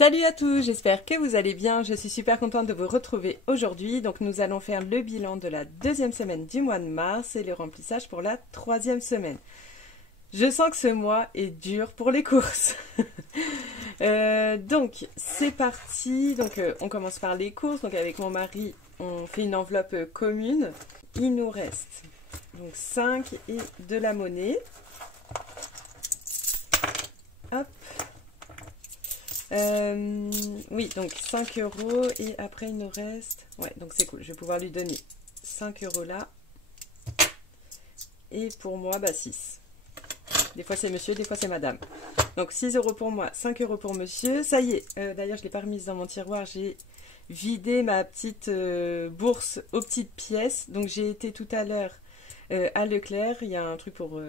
Salut à tous, j'espère que vous allez bien. Je suis super contente de vous retrouver aujourd'hui. Donc nous allons faire le bilan de la deuxième semaine du mois de mars et le remplissage pour la troisième semaine. Je sens que ce mois est dur pour les courses. Donc c'est parti. Donc on commence par les courses. Donc avec mon mari, on fait une enveloppe commune. Il nous reste donc 5 et de la monnaie. Hop. Oui, donc 5 euros et après il nous reste... Ouais, donc c'est cool, je vais pouvoir lui donner 5 euros là. Et pour moi, 6. Des fois c'est monsieur, des fois c'est madame. Donc 6 euros pour moi, 5 euros pour monsieur. Ça y est, d'ailleurs je ne l'ai pas remise dans mon tiroir, j'ai vidé ma petite bourse aux petites pièces. Donc j'ai été tout à l'heure à Leclerc, il y a un truc pour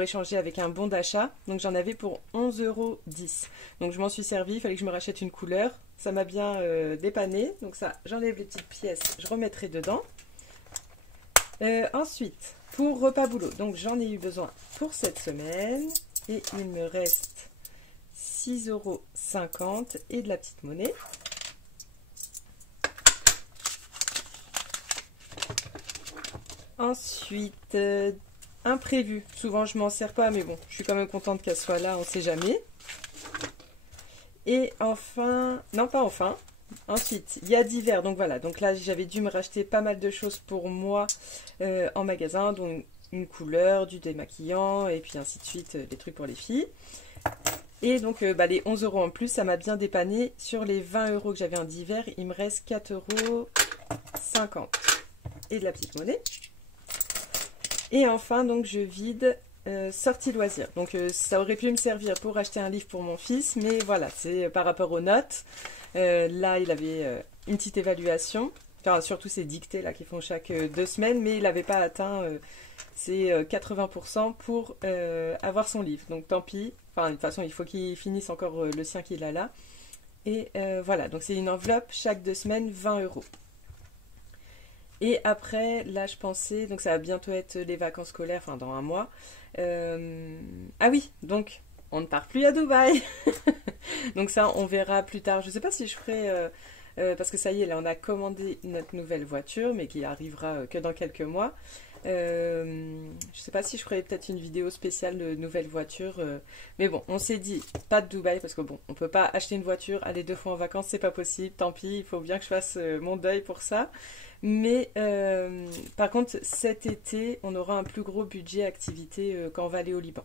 échanger avec un bon d'achat. Donc j'en avais pour 11,10 €. Donc je m'en suis servi, il fallait que je me rachète une couleur. Ça m'a bien dépanné. Donc ça, j'enlève les petites pièces, je remettrai dedans. Ensuite, pour repas boulot, donc j'en ai eu besoin pour cette semaine. Et il me reste 6,50 € et de la petite monnaie. Ensuite, imprévu. Souvent, je m'en sers pas, mais bon, je suis quand même contente qu'elle soit là, on sait jamais. Et enfin, non pas enfin, ensuite, il y a divers. Donc voilà, donc là, j'avais dû me racheter pas mal de choses pour moi en magasin, donc une couleur, du démaquillant, et puis ainsi de suite, des trucs pour les filles. Et donc, les 11 € en plus, ça m'a bien dépanné. Sur les 20 € que j'avais en divers, il me reste 4,50 € et de la petite monnaie. Et enfin, donc, je vide sortie loisirs. Donc, ça aurait pu me servir pour acheter un livre pour mon fils, mais voilà, c'est par rapport aux notes. Là, il avait une petite évaluation, enfin, surtout ces dictées là qui font chaque 2 semaines, mais il n'avait pas atteint ses 80% pour avoir son livre. Donc, tant pis. Enfin, de toute façon, il faut qu'il finisse encore le sien qu'il a là. Et voilà, donc c'est une enveloppe chaque 2 semaines, 20 €. Et après, là, je pensais, donc ça va bientôt être les vacances scolaires, enfin dans un mois. Ah oui, donc on ne part plus à Dubaï. Donc ça, on verra plus tard. Je ne sais pas si je ferai, parce que ça y est, là, on a commandé notre nouvelle voiture, mais qui arrivera que dans quelques mois. Je ne sais pas si je ferai peut-être une vidéo spéciale de nouvelle voiture. Mais bon, on s'est dit, pas de Dubaï, parce que bon, on ne peut pas acheter une voiture, aller 2 fois en vacances, c'est pas possible. Tant pis, il faut bien que je fasse mon deuil pour ça. Mais par contre, cet été, on aura un plus gros budget activité quand on va aller au Liban.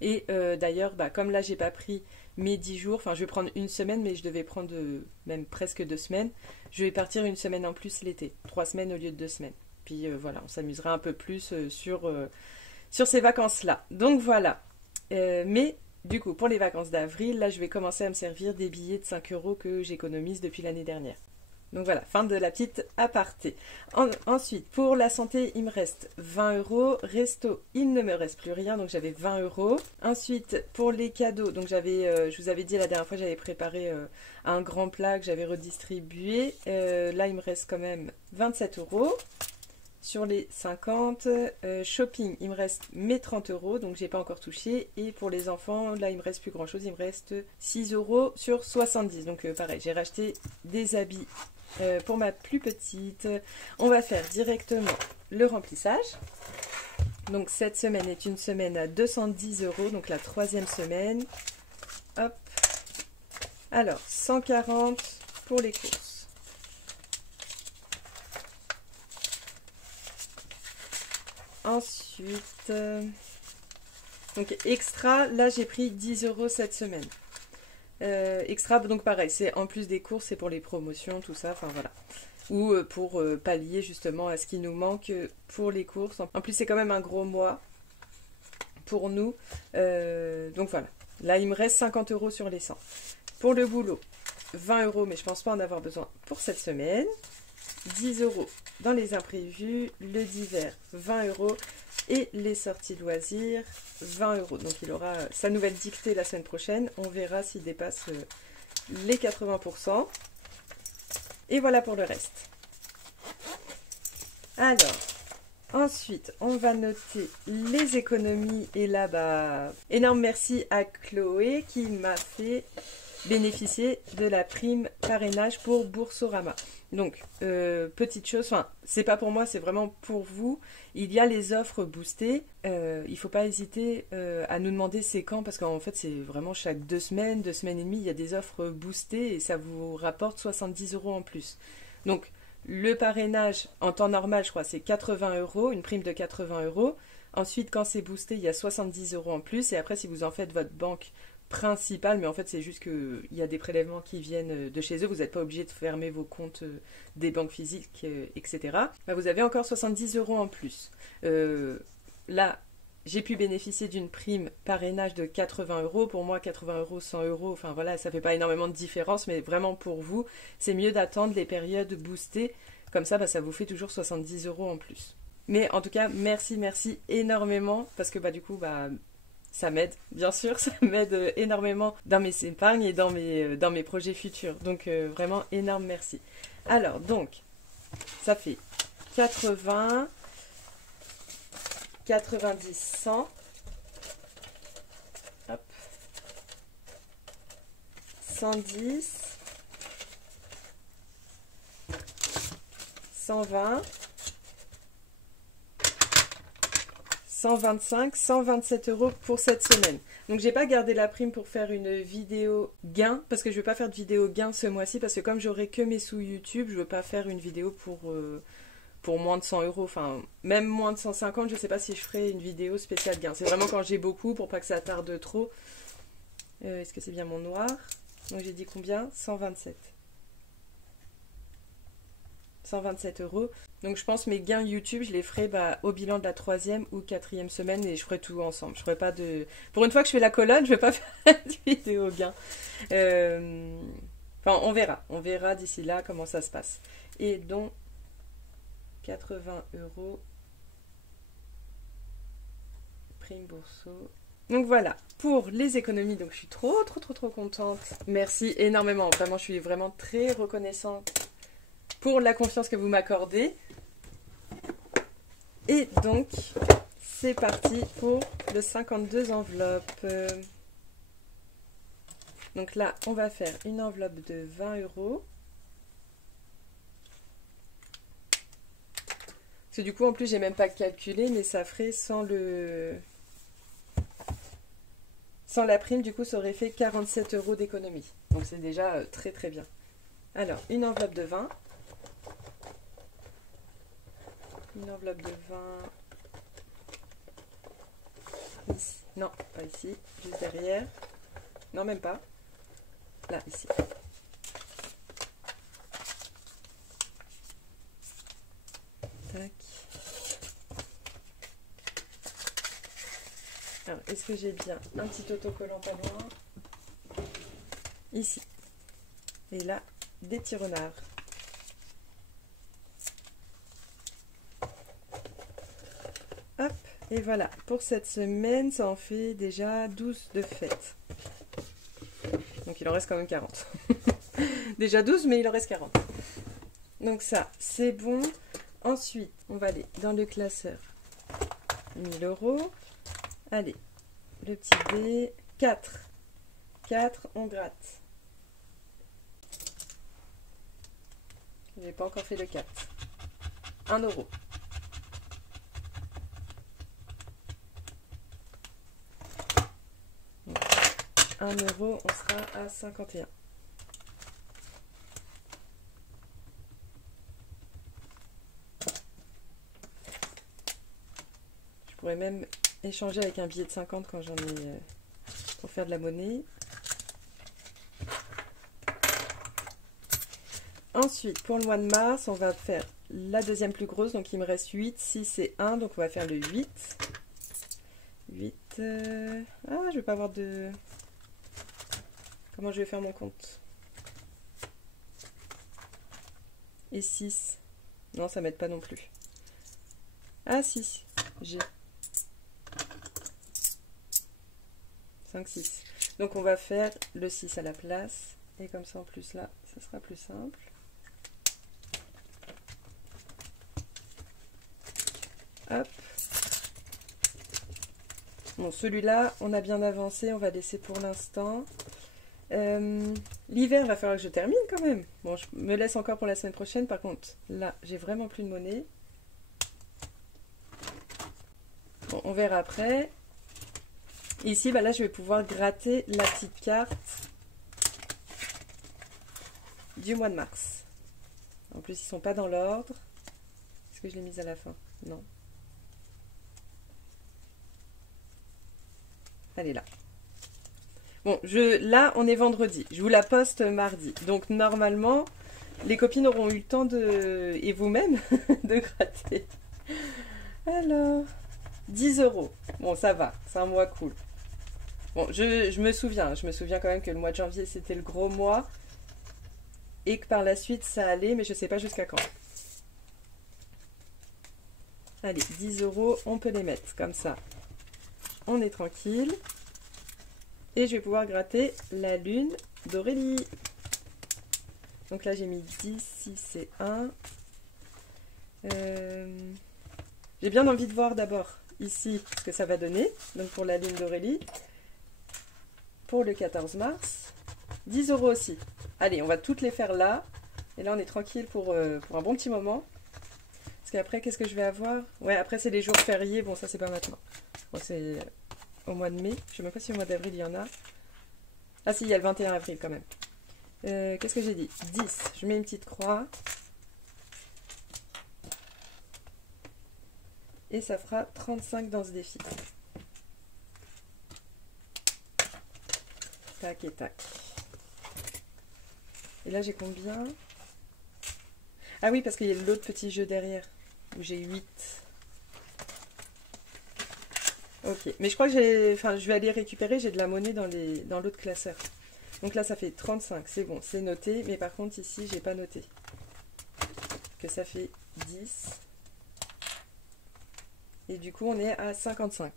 Et d'ailleurs, comme là, j'ai pas pris mes 10 jours, enfin, je vais prendre une semaine, mais je devais prendre même presque 2 semaines. Je vais partir une semaine en plus l'été, 3 semaines au lieu de 2 semaines. Puis voilà, on s'amusera un peu plus sur ces vacances-là. Donc voilà. Mais du coup, pour les vacances d'avril, là, je vais commencer à me servir des billets de 5 € que j'économise depuis l'année dernière. Donc voilà, fin de la petite aparté. Ensuite, pour la santé, il me reste 20 €. Resto, il ne me reste plus rien, donc j'avais 20 €. Ensuite, pour les cadeaux, donc je vous avais dit la dernière fois, j'avais préparé un grand plat que j'avais redistribué. Là, il me reste quand même 27 €. Sur les 50, shopping, il me reste mes 30 €, donc j'ai pas encore touché. Et pour les enfants, là, il me reste plus grand chose, il me reste 6 € sur 70. Donc pareil, j'ai racheté des habits pour ma plus petite. On va faire directement le remplissage. Donc cette semaine est une semaine à 210 €, donc la troisième semaine. Hop. Alors, 140 pour les courses. Ensuite, donc extra, là j'ai pris 10 € cette semaine. Extra, donc pareil, c'est en plus des courses, c'est pour les promotions, tout ça, enfin voilà. Ou pour pallier justement à ce qui nous manque pour les courses. En plus, c'est quand même un gros mois pour nous. Donc voilà. Là, il me reste 50 € sur les 100. Pour le boulot, 20 €, mais je pense pas en avoir besoin pour cette semaine. 10 € dans les imprévus, le divers 20 € et les sorties de loisirs 20 €. Donc il aura sa nouvelle dictée la semaine prochaine. On verra s'il dépasse les 80%. Et voilà pour le reste. Alors, ensuite, on va noter les économies. Et là, énorme merci à Chloé qui m'a fait bénéficier de la prime parrainage pour Boursorama. Donc, petite chose, enfin, c'est pas pour moi, c'est vraiment pour vous. Il y a les offres boostées. Il faut pas hésiter à nous demander c'est quand, parce qu'en fait, c'est vraiment chaque 2 semaines, 2 semaines et demie, il y a des offres boostées et ça vous rapporte 70 € en plus. Donc, le parrainage, en temps normal, je crois, c'est 80 €, une prime de 80 €. Ensuite, quand c'est boosté, il y a 70 € en plus. Et après, si vous en faites votre banque principale, mais en fait, c'est juste qu'il y a des prélèvements qui viennent de chez eux. Vous n'êtes pas obligé de fermer vos comptes des banques physiques, etc. Bah, vous avez encore 70 € en plus. Là, j'ai pu bénéficier d'une prime parrainage de 80 €. Pour moi, 80 €, 100 €, enfin voilà, ça fait pas énormément de différence, mais vraiment pour vous, c'est mieux d'attendre les périodes boostées. Comme ça, bah, ça vous fait toujours 70 € en plus. Mais en tout cas, merci énormément, parce que bah, du coup, bah, ça m'aide, bien sûr, ça m'aide énormément dans mes épargnes et dans mes projets futurs. Donc vraiment, énorme merci. Alors, donc, ça fait 80, 90, 100. Hop. 110. 120. 125, 127 € pour cette semaine. Donc j'ai pas gardé la prime pour faire une vidéo gain, parce que je veux pas faire de vidéo gain ce mois-ci, parce que comme j'aurai que mes sous YouTube, je veux pas faire une vidéo pour moins de 100 €, enfin même moins de 150, je sais pas si je ferai une vidéo spéciale gain. C'est vraiment quand j'ai beaucoup, pour pas que ça tarde trop. Est-ce que c'est bien mon noir? Donc j'ai dit combien? 127. 127 €. Donc je pense mes gains YouTube, je les ferai au bilan de la 3e ou 4e semaine et je ferai tout ensemble. Je ferai pas de... Pour une fois que je fais la colonne, je vais pas faire de vidéo gains. Enfin, on verra. On verra d'ici là comment ça se passe. Et donc, 80 € prime bourseau. Donc voilà, pour les économies, donc je suis trop contente. Merci énormément. Vraiment, je suis vraiment très reconnaissante pour la confiance que vous m'accordez. Et donc, c'est parti pour le 52 enveloppes. Donc là, on va faire une enveloppe de 20 €. Parce que du coup, en plus, j'ai même pas calculé, mais ça ferait sans la prime, du coup, ça aurait fait 47 € d'économie. Donc c'est déjà très bien. Alors, une enveloppe de 20. Une enveloppe de 20. Ici. Non, pas ici. Juste derrière. Non, même pas. Là, ici. Tac. Alors, est-ce que j'ai bien un petit autocollant pas loin? Ici. Et là, des petits renards. Hop, et voilà. Pour cette semaine, ça en fait déjà 12 de fête. Donc il en reste quand même 40. Déjà 12, mais il en reste 40. Donc ça, c'est bon. Ensuite, on va aller dans le classeur. 1000 €. Allez, le petit dé. 4. 4, on gratte. Je n'ai pas encore fait le 4. 1 €. 1 €, on sera à 51. Je pourrais même échanger avec un billet de 50 quand j'en ai pour faire de la monnaie. Ensuite, pour le mois de mars, on va faire la deuxième plus grosse, donc il me reste 8, 6 et 1, donc on va faire le 8. 8, ah, je vais pas avoir de... Comment je vais faire mon compte? Et 6. Non, ça m'aide pas non plus. Ah, 6. J'ai 5, 6. Donc on va faire le 6 à la place. Et comme ça, en plus, là, ça sera plus simple. Hop. Bon, celui-là, on a bien avancé. On va laisser pour l'instant. L'hiver, va falloir que je termine quand même. Bon, je me laisse encore pour la semaine prochaine. Par contre, là, j'ai vraiment plus de monnaie. Bon, on verra après. Ici, bah là, je vais pouvoir gratter la petite carte du mois de mars. En plus, ils sont pas dans l'ordre. Est-ce que je l'ai mise à la fin? Non. Elle est là. Bon, là, on est vendredi. Je vous la poste mardi. Donc, normalement, les copines auront eu le temps de... Et vous-même, de gratter. Alors, 10 €. Bon, ça va. C'est un mois cool. Bon, je me souviens quand même que le mois de janvier, c'était le gros mois. Et que par la suite, ça allait, mais je ne sais pas jusqu'à quand. Allez, 10 €, on peut les mettre comme ça. On est tranquille. Et je vais pouvoir gratter la lune d'Aurélie. Donc là, j'ai mis 10, 6 et 1. J'ai bien envie de voir d'abord ici ce que ça va donner. Donc pour la lune d'Aurélie. Pour le 14 mars. 10 € aussi. Allez, on va toutes les faire là. Et là, on est tranquille pour un bon petit moment. Parce qu'après, qu'est-ce que je vais avoir? Ouais, après, c'est les jours fériés. Bon, ça, c'est pas maintenant. Bon, c'est au mois de mai. Je sais même pas si au mois d'avril, il y en a. Ah si, il y a le 21 avril quand même. Qu'est-ce que j'ai dit? 10. Je mets une petite croix. Et ça fera 35 dans ce défi. Tac et tac. Et là, j'ai combien? Ah oui, parce qu'il y a l'autre petit jeu derrière, où j'ai 8. Ok, mais je crois que je vais aller récupérer, j'ai de la monnaie dans l'autre classeur. Donc là, ça fait 35, c'est bon, c'est noté. Mais par contre, ici, j'ai pas noté. Que ça fait 10. Et du coup, on est à 55.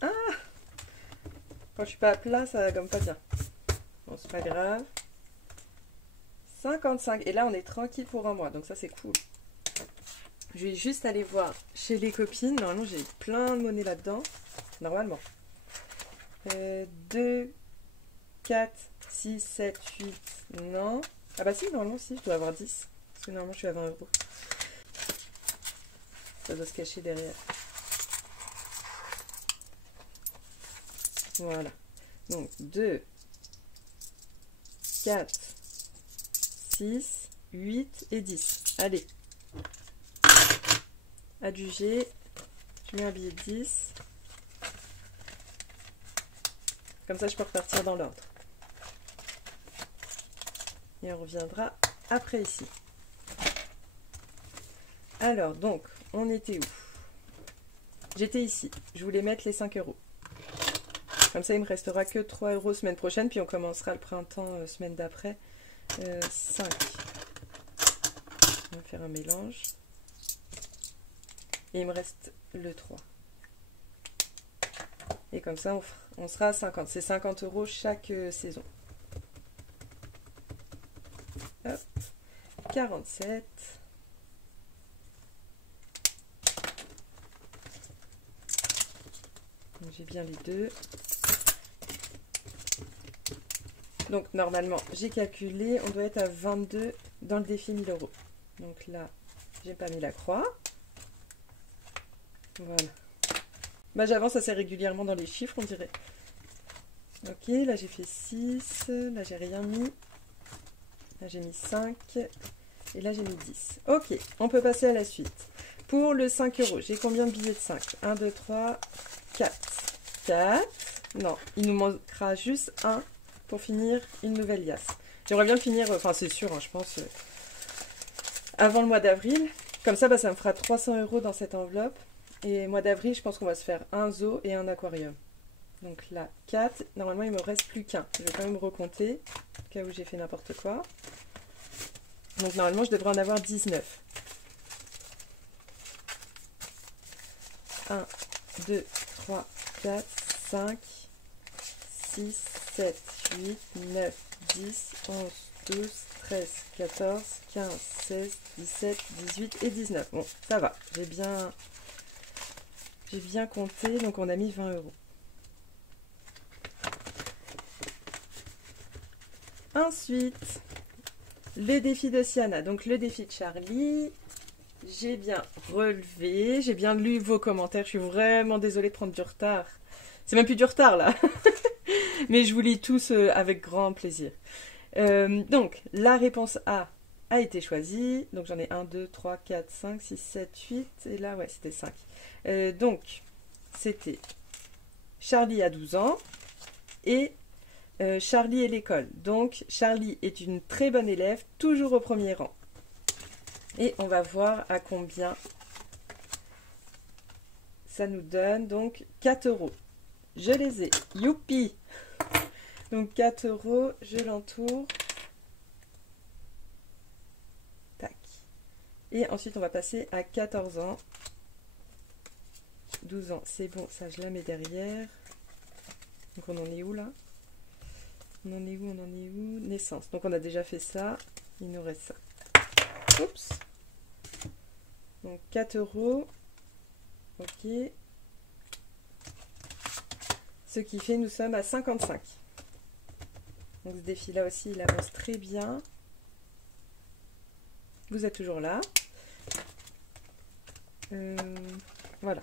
Ah! Quand je suis pas à plat, ça gomme pas bien. Bon, c'est pas grave. 55. Et là, on est tranquille pour un mois. Donc ça, c'est cool. Je vais juste aller voir chez les copines. Normalement, j'ai plein de monnaie là-dedans. Normalement. 2, 4, 6, 7, 8. Non. Ah bah si, normalement, si. Je dois avoir 10. Parce que normalement, je suis à 20 €. Ça doit se cacher derrière. Voilà. Donc, 2, 4, 6, 8 et 10. Allez. Adjugé. Je mets un billet de 10. Comme ça, je peux repartir dans l'ordre. Et on reviendra après ici. Alors, donc, on était où? J'étais ici. Je voulais mettre les 5 €. Comme ça, il me restera que 3 € semaine prochaine. Puis on commencera le printemps semaine d'après. 5. On va faire un mélange. Et il me reste le 3. Et comme ça, on sera à 50. C'est 50 € chaque saison. Hop. 47. J'ai bien les deux. Donc normalement, j'ai calculé, on doit être à 22 dans le défi 1000 €. Donc là, j'ai pas mis la croix. Voilà. Bah, j'avance assez régulièrement dans les chiffres, on dirait. Ok, là j'ai fait 6. Là j'ai rien mis. Là j'ai mis 5. Et là j'ai mis 10. Ok, on peut passer à la suite. Pour le 5 €, j'ai combien de billets de 5? 1, 2, 3, 4. 4. Non, il nous manquera juste un pour finir une nouvelle liasse. J'aimerais bien le finir, enfin c'est sûr, hein, je pense, avant le mois d'avril. Comme ça, bah, ça me fera 300 € dans cette enveloppe. Et mois d'avril, je pense qu'on va se faire un zoo et un aquarium. Donc là, 4. Normalement, il me reste plus qu'un. Je vais quand même recompter, au cas où j'ai fait n'importe quoi. Donc normalement, je devrais en avoir 19. 1, 2, 3, 4, 5, 6, 7, 8, 9, 10, 11, 12, 13, 14, 15, 16, 17, 18 et 19. Bon, ça va. J'ai bien compté, donc on a mis 20 €. Ensuite, le défi de Siana, donc le défi de Charlie. J'ai bien relevé, j'ai bien lu vos commentaires. Je suis vraiment désolée de prendre du retard. C'est même plus du retard là. Mais je vous lis tous avec grand plaisir. Donc, la réponse A a été choisie. Donc, j'en ai 1, 2, 3, 4, 5, 6, 7, 8. Et là, ouais, c'était 5. Donc, c'était Charlie a 12 ans et Charlie et l'école. Donc, Charlie est une très bonne élève, toujours au premier rang. Et on va voir à combien ça nous donne. Donc, 4 €. Je les ai. Youpi! Donc, 4 €, je l'entoure. Tac. Et ensuite, on va passer à 14 ans. 12 ans, c'est bon, ça je la mets derrière. Donc, on en est où là? On en est où? On en est où? Naissance. Donc, on a déjà fait ça. Il nous reste ça. Oups. Donc 4 €. Ok. Ce qui fait, nous sommes à 55. Donc ce défi-là aussi, il avance très bien. Vous êtes toujours là. Voilà.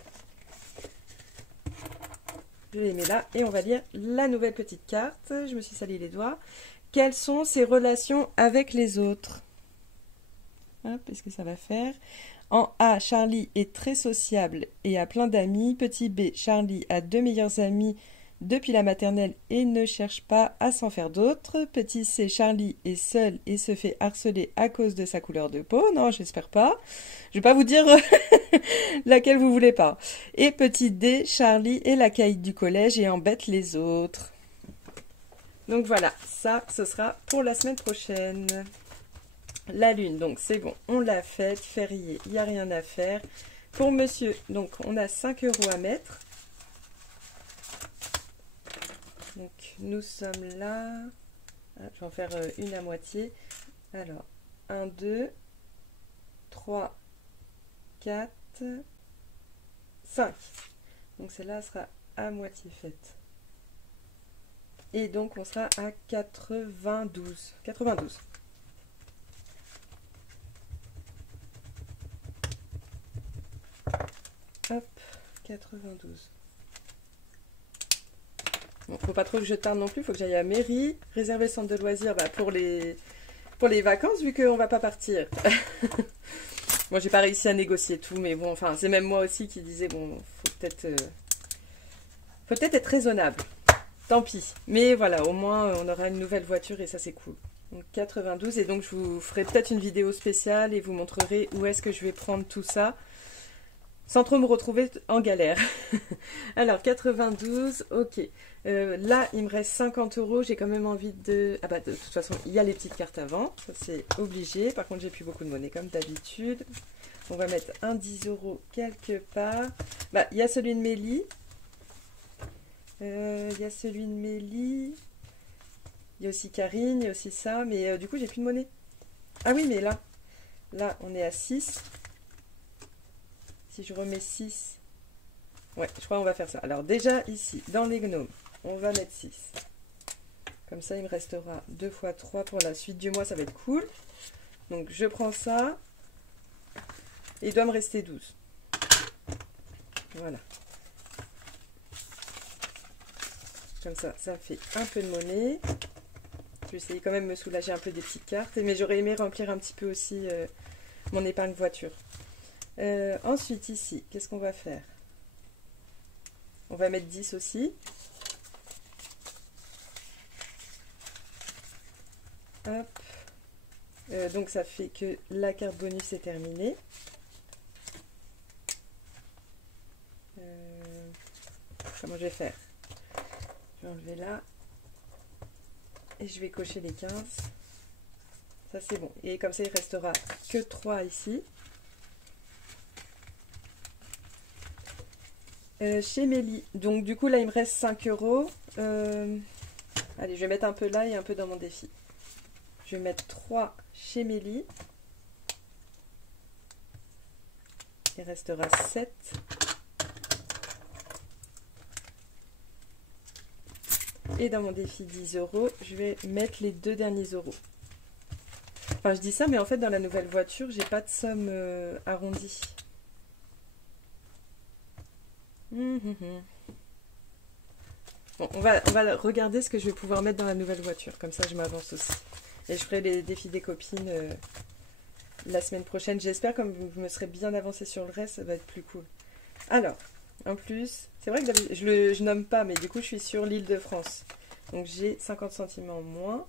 Je les mets là et on va lire la nouvelle petite carte. Je me suis sali les doigts. Quelles sont ses relations avec les autres? Hop, est-ce que ça va faire? En A, Charlie est très sociable et a plein d'amis. Petit B, Charlie a 2 meilleurs amis depuis la maternelle et ne cherche pas à s'en faire d'autres. Petit C, Charlie est seul et se fait harceler à cause de sa couleur de peau. Non, j'espère pas. Je vais pas vous dire laquelle vous voulez pas. Et petit D, Charlie est la caïd du collège et embête les autres. Donc voilà, ça, ce sera pour la semaine prochaine. La lune, donc c'est bon, on l'a faite, férié, il n'y a rien à faire. Pour monsieur, donc on a 5 € à mettre. Donc nous sommes là. Ah, je vais en faire une à moitié. Alors, 1, 2, 3, 4, 5. Donc celle-là sera à moitié faite. Et donc on sera à 92. 92. Hop, 92. Bon, faut pas trop que je tarde non plus, faut que j'aille à la mairie, réserver le centre de loisirs pour les vacances, vu qu'on va pas partir. Moi, j'ai pas réussi à négocier tout, mais bon, enfin, c'est même moi aussi qui disais, bon, faut peut-être être raisonnable. Tant pis. Mais voilà, au moins, on aura une nouvelle voiture et ça, c'est cool. Donc, 92, et donc, je vous ferai peut-être une vidéo spéciale et vous montrerai où est-ce que je vais prendre tout ça, sans trop me retrouver en galère. Alors, 92, ok. Là, il me reste 50 €. J'ai quand même envie de... Ah bah, de toute façon, il y a les petites cartes avant. Ça, c'est obligé. Par contre, j'ai plus beaucoup de monnaie, comme d'habitude. On va mettre un 10 € quelque part. Bah, il y a celui de Mélie. Il y a celui de Mélie. Il y a aussi Karine, il y a aussi ça. Mais du coup, j'ai plus de monnaie. Ah oui, mais là, on est à 6. Si je remets 6, ouais, je crois qu'on va faire ça. Alors déjà, ici, dans les gnomes, on va mettre 6. Comme ça, il me restera 2 x 3 pour la suite du mois, ça va être cool. Donc, je prends ça. Et il doit me rester 12. Voilà. Comme ça, ça fait un peu de monnaie. Je vais essayer quand même de me soulager un peu des petites cartes. Mais j'aurais aimé remplir un petit peu aussi mon épargne voiture. Ensuite, ici, qu'est-ce qu'on va faire? On va mettre 10 aussi. Hop. Donc, ça fait que la carte bonus est terminée. Comment je vais faire? Je vais enlever là. Et je vais cocher les 15. Ça, c'est bon. Et comme ça, il restera que 3 ici. Chez Mélie, donc du coup là il me reste 5 €. Allez, je vais mettre un peu là et un peu dans mon défi. Je vais mettre 3 chez Mélie. Il restera 7. Et dans mon défi 10 €, je vais mettre les 2 derniers euros. Enfin, je dis ça, mais en fait, dans la nouvelle voiture, j'ai pas de somme arrondie. Bon, on va regarder ce que je vais pouvoir mettre dans la nouvelle voiture. Comme ça, je m'avance aussi. Et je ferai les défis des copines la semaine prochaine. J'espère, comme vous me serez bien avancé sur le reste, ça va être plus cool. Alors, en plus, c'est vrai que je nomme pas, mais du coup, je suis sur l'Île-de-France. Donc, j'ai 50 centimes en moins.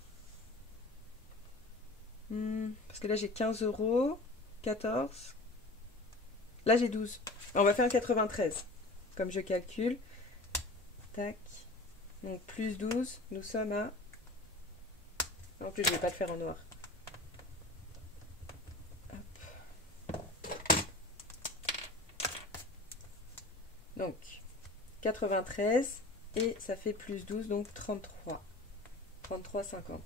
Parce que là, j'ai 15 €, 14. Là, j'ai 12. On va faire un 93. Comme je calcule. Tac. Donc, plus 12. Nous sommes à... En plus, je ne vais pas le faire en noir. Hop. Donc, 93. Et ça fait plus 12, donc 33. 33,50.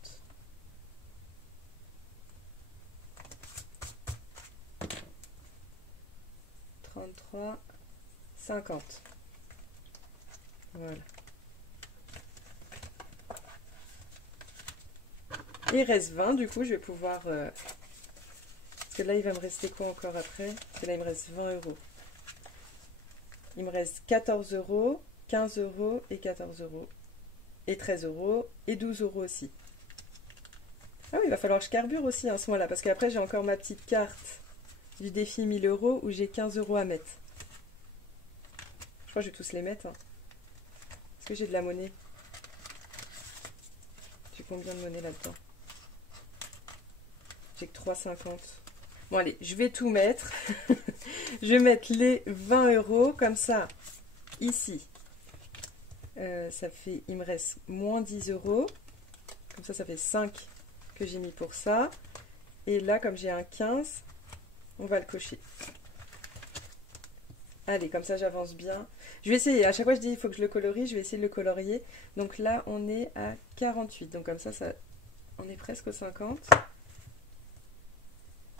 33,50. Voilà. Il reste 20, du coup, je vais pouvoir... Parce que là, il va me rester quoi encore après? Parce que là, il me reste 20 €. Il me reste 14 €, 15 € et 14 €. Et 13 € et 12 € aussi. Ah oui, il va falloir que je carbure aussi à ce moment-là. Parce qu'après, j'ai encore ma petite carte du défi 1000 € où j'ai 15 € à mettre. Je crois que je vais tous les mettre. Hein. Est-ce que j'ai de la monnaie? J'ai combien de monnaie là-dedans? J'ai que 3,50. Bon allez, je vais tout mettre. Je vais mettre les 20 € comme ça, ici. Ça fait, il me reste moins 10 €. Comme ça fait 5 que j'ai mis pour ça. Et là, comme j'ai un 15, on va le cocher. Allez, comme ça j'avance bien. Je vais essayer, à chaque fois je dis il faut que je le colorie, je vais essayer de le colorier. Donc là, on est à 48. Donc comme ça, on est presque aux 50.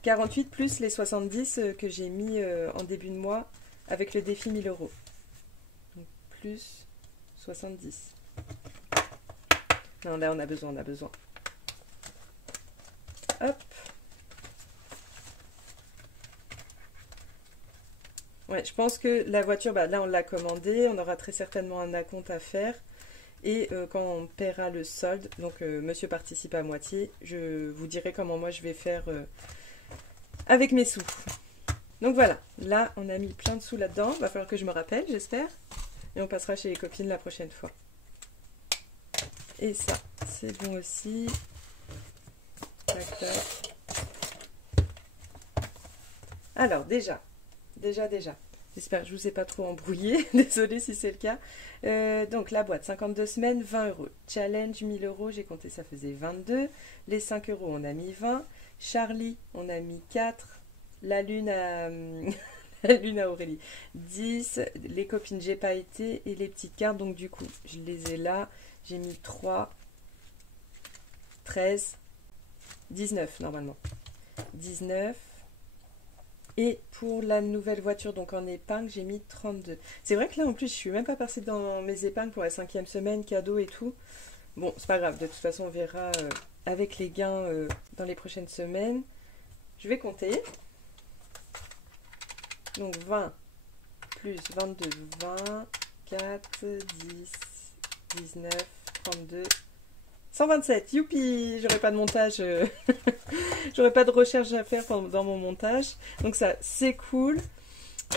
48 plus les 70 que j'ai mis en début de mois avec le défi 1000 €. Donc plus 70. Non, là on a besoin, on a besoin. Hop. Ouais, je pense que la voiture, bah, là on l'a commandée, on aura très certainement un acompte à faire. Et quand on paiera le solde, donc monsieur participe à moitié, je vous dirai comment moi je vais faire avec mes sous. Donc voilà, là on a mis plein de sous là-dedans, va falloir que je me rappelle, j'espère. Et on passera chez les copines la prochaine fois. Et ça, c'est bon aussi. Tac, tac. Alors déjà. J'espère que je ne vous ai pas trop embrouillé. Désolée si c'est le cas. Donc la boîte, 52 semaines, 20 €. Challenge, 1000 €, j'ai compté, ça faisait 22. Les 5 €, on a mis 20. Charlie, on a mis 4. La lune à, la lune à Aurélie, 10. Les copines, j'ai pas été. Et les petites cartes, donc du coup, je les ai là. J'ai mis 3, 13, 19 normalement. 19. Et pour la nouvelle voiture, donc en épargne, j'ai mis 32. C'est vrai que là, en plus, je suis même pas passée dans mes épargnes pour la 5e semaine, cadeaux et tout. Bon, c'est pas grave. De toute façon, on verra avec les gains dans les prochaines semaines. Je vais compter. Donc 20 plus 22, 20, 4, 10, 19, 32... 127, youpi, j'aurai pas de montage, j'aurai pas de recherche à faire dans mon montage, donc ça c'est cool.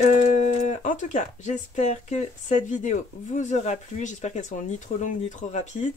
En tout cas, j'espère que cette vidéo vous aura plu, j'espère qu'elles sont ni trop longues ni trop rapides.